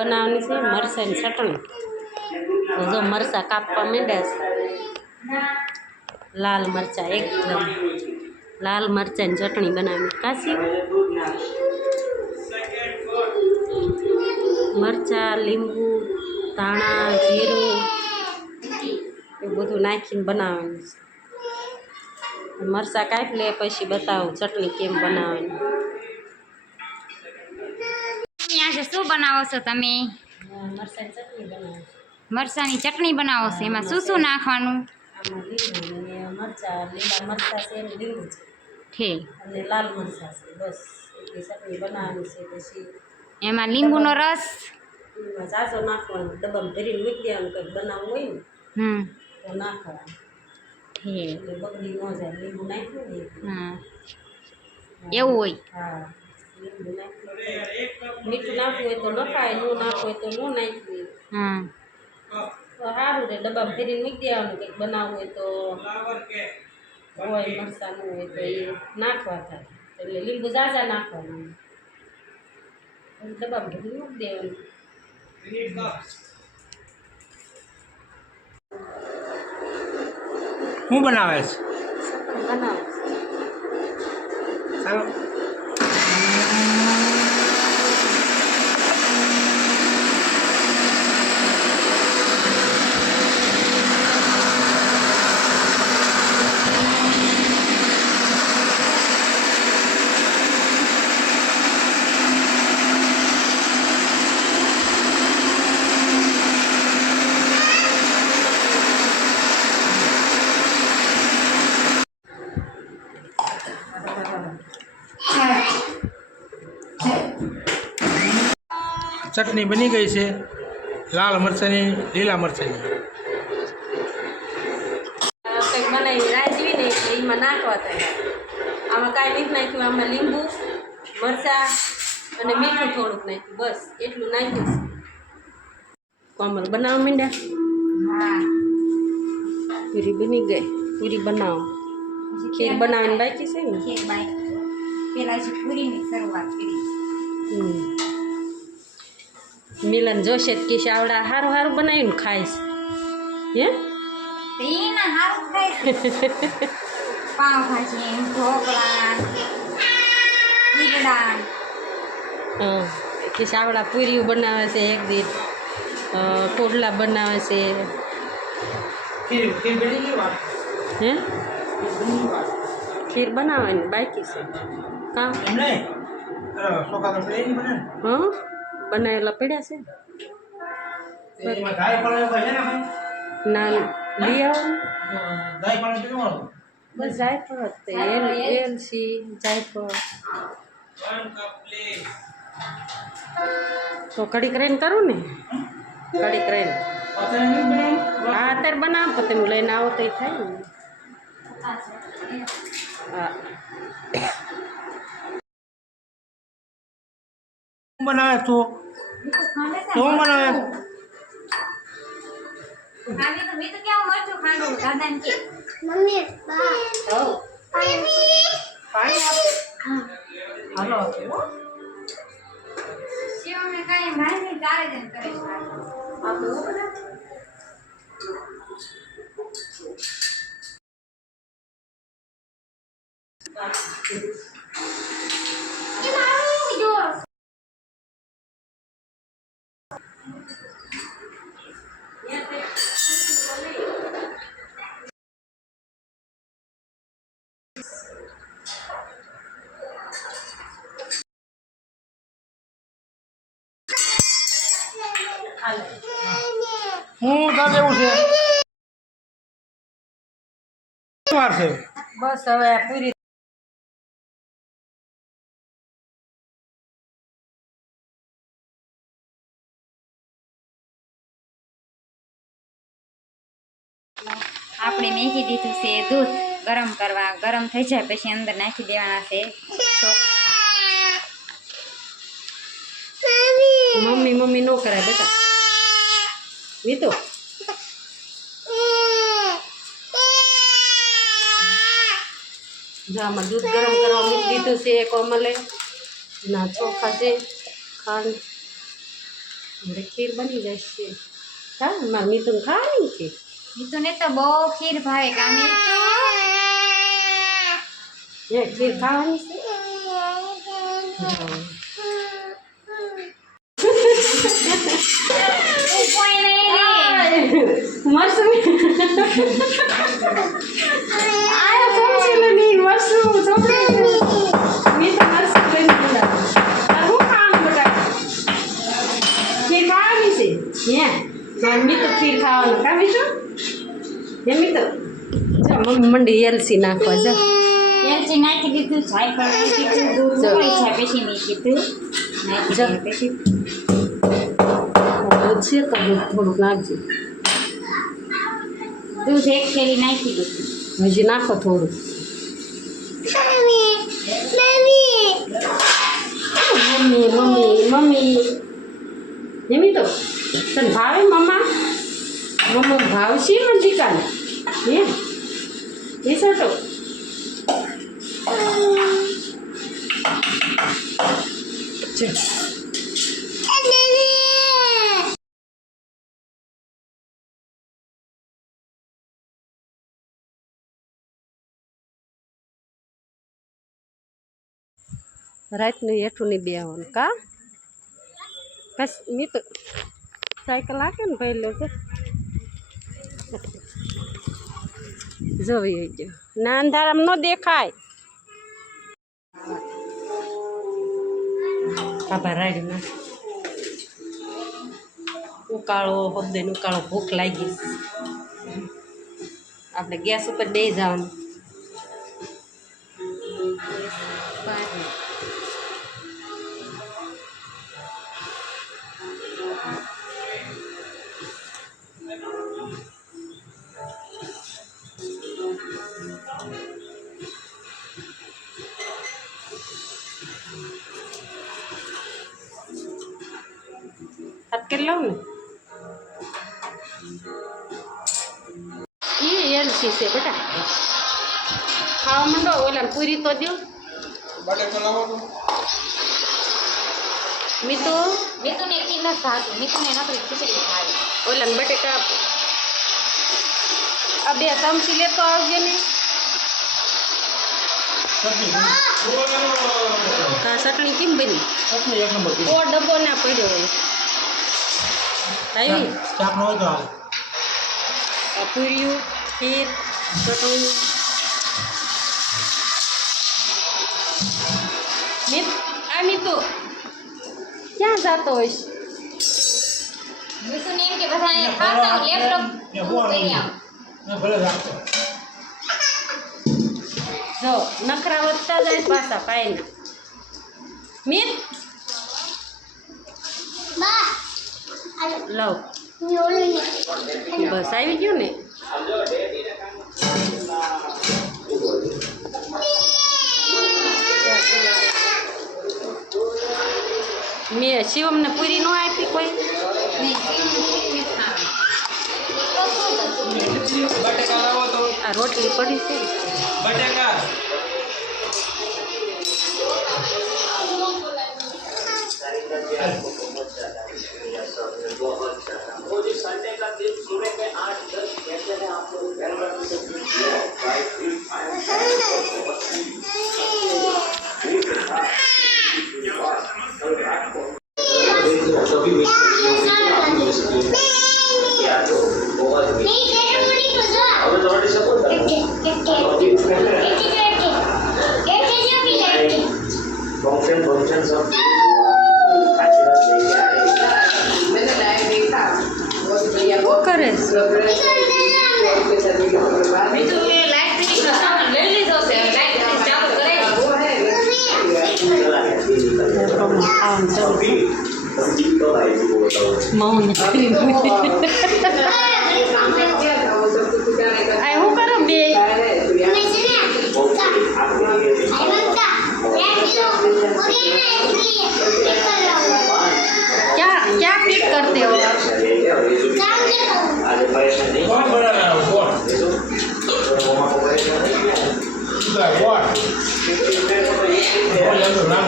બનાવવાની છે મરચાંની ચટણી. તો જો મરચાં કાપવા માંડ્યા છે. લાલ મરચાં એકદમ લાલ મરચાંની ચટણી બનાવવાની. કાશી મરચાં, લીંબુ, ધાણા, જીરું એ બધું નાખીને બનાવવાનું છે. મરચાં કાપી લે પછી બતાવું ચટણી કેમ બનાવવાની. આજે શું બનાવો છો તમે? મરચાંની ચટણી બનાવું. મરચાંની ચટણી બનાવો છો, એમાં શું શું નાખવાનું? આમાં લીંબુ ને મરચાં, લીલા મરચાં છે ને લીંબુ છે ઠીક. અને લાલ મરચાં છે. બસ એટલી ચટણી બનાવવાની છે. પછી એમાં લીંબુનો રસ ઝાઝો નાખવાનો, ડબ્બામાં ભરીને મૂકી દેવાનું. કંઈક બનાવવું હોય ને તો નાખવાનું. ઠીક. એટલે બગડી ન જાય. લીંબુ નાખ્યું ને હા એવું હોય. હા લીંબુ નાખ્યું. મીઠું નાખવું હોય તો નખાય, ન નાખવું હોય તો ન નાખવું. હા તો સારું રે. ડબ્બામાં ભરીને મૂકી દેવાનું. કંઈક બનાવવું હોય તો હોય મરચાંનું હોય તો એ નાખવા થાય. એટલે લીંબુ ઝાઝા નાખવાનું. ડબ્બામાં ભરીને મૂકી દેવાનું. શું બનાવે છે? બનાવો. ચાલો. ચટણી બની ગઈ છે, લાલ મરચાંની, લીલા મરચાંની. કંઈક બનાવી રાજવી ને એટલે એમાં નાખવા થાય. આમાં કાંઈ નથી નાખ્યું. આમાં લીંબુ, મરચાં અને મીઠું થોડુંક નાખ્યું. બસ એટલું નાખ્યું છે. કોમલ બનાવવા માંડ્યા. હા પૂરી બની ગઈ. પૂરી બનાવો. ખીર બનાવવાની બાકી છે ને? ખીર બાકી. પેલા જે પૂરીની શરૂઆત કરી. મિલન જોશે કે આવડા સારું સારું બનાવીને ખાઈશ. હે એના હારું થાય પાવભાજી, ઢોકળા, ઈડડા. હા કે આવડા પૂરીઓ બનાવે છે. એક દીઠ કોડલા બનાવે છે. હે ખીર બનાવવાની બાકી છે. કામ હા બનાવેલા પડ્યા છે. ના લઈ આવો. બસ જાયફળ એલચી જાયફળ તો કઢી કરીને કરું ને. કઢી કરીને હા અત્યારે બનાવો તો તમે લઈને આવો તો એ થાય ને. હા બનાવે તું શું બનાવે? ખાલી તો મેં તો કેવું મરચું ખાંડું દાદાને કે મમ્મી પાણી આપો. હાલો શિવને કાંઈ મારી તારે જ કરે છે. હું ચાલે એવું છે? વાર છે. બસ હવે પૂરી આપણે નાખી દીધું છે દૂધ ગરમ કરવા. ગરમ થઈ જાય પછી અંદર નાખી દેવાના છે મમ્મી મમ્મી નો કરાય બેટા. વીતો આમાં દૂધ ગરમ કરવા મૂકી દીધું છે. કોમલે ના ચોખા છે, ખાંડ હવે ખીર બની જશે. હા મારે મીઠું ખાવાની છે. મીતુને તો બહુ ખીર ભાવે કા મીતુ? એ ખીર ખાવાની છે. કોઈ નહીં રે. મરસું આયા સમજીલની મરસું છોકરી મી તો મરસું લઈને બોલા હું ખાવાનું બટા ખીર ખાવાની છે હે મારે મી તો ખીર ખાવાનું કા મીઠું હે મી તો જો મમ્મી મંડી એલસી નાખવા જો એલચી નાખી દીધું, જાયફળ નાખી દીધું, દૂધ ઉકળી છે પછી મેં કીધું નાખી જો. દીધું પછી દૂધ છે તો દૂધ થોડુંક નાખજો દૂધ 1 કેરી નાખી દીધું. હજી નાખો થોડું મમ્મી મમ્મી મમ્મી એમી તો તને ભાવે મમ્મા મમ્મા ભાવશે મને દીકાને હે એ સોટો રાતનું હેઠું નહીં બેવાનું કા બસ મી તો સાયકલ હાકે ને પહેલો છે જોવી ગયો ના અંધારામાં ન દેખાય બાબા રાડી ના ઉકાળો બબદેને ઉકાળો ભૂખ લાગી આપણે ગેસ ઉપર બે જવાનું હાથ કરી લઉં ને એ એલસી છે બેટા ખાવા માંડો ઓલા પૂરી તો દો મીતુ મીતુને ખીર નથી ભાવતું, મીતુને નકરી ખીચડી ભાવે. ઓલા બટેકા આ 2 ચમચી લેતો આવજે ને કા ચટણી કેમ બની ઓ ડબ્બો ના પડ્યો હોય આવી આ પૂરીયું ખીર ચટણી મીતુ ક્યાં જતો હોઈશ મીતુને એમ કે બધાને ખાતા હોય, લેપટોપ કરી આવો. જો નખરા વધતા જાય પાછા પાયના મીત લવ બસ આવી ગયું ને મેં શિવમને પૂરી ન આપી કોઈ આ રોટલી પડી છે फंक्शन सब શું કરે મૌન આ હું કરું બે क्या क्या क्लिक करते हो कौन बना रहा है कौन नाम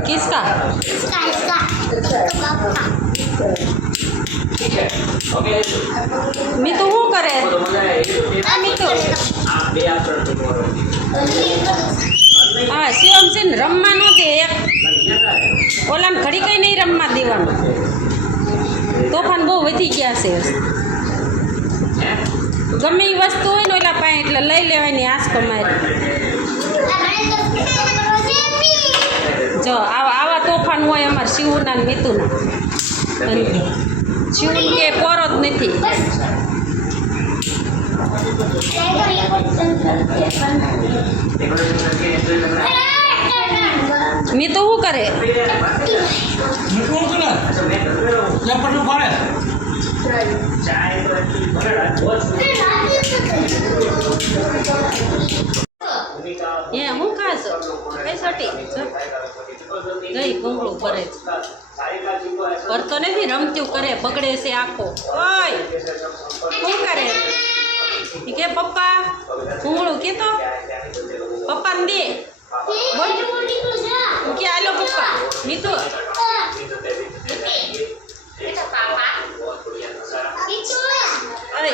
કિસકા મીતુ શું કરે મીતુ હા શિવમ છે ને રમવા નો દે એક ઓલાને ઘડી કઈ નહીં રમવા દેવાનું તોફાન બહુ વધી ગયા છે ગમે એ વસ્તુ હોય ને ઓલા પાસે એટલે લઈ લેવાની આંસકો મારી જો આવા તોફાન હોય અમારા શિવના ને મીતુના શિવ કે પોરો જ નથી મીતુ શું કરે એ હું ખાશો કઈ સોટી ગઈ ભૂંગળું ભરે છે ભરતો નથી રમતું કરે બગડે છે આખો ઓય શું કરે ઈ કે પપ્પા ભૂંગળું કે તો પપ્પાને દે બોલ કે આલો પપ્પા મીતુ અરે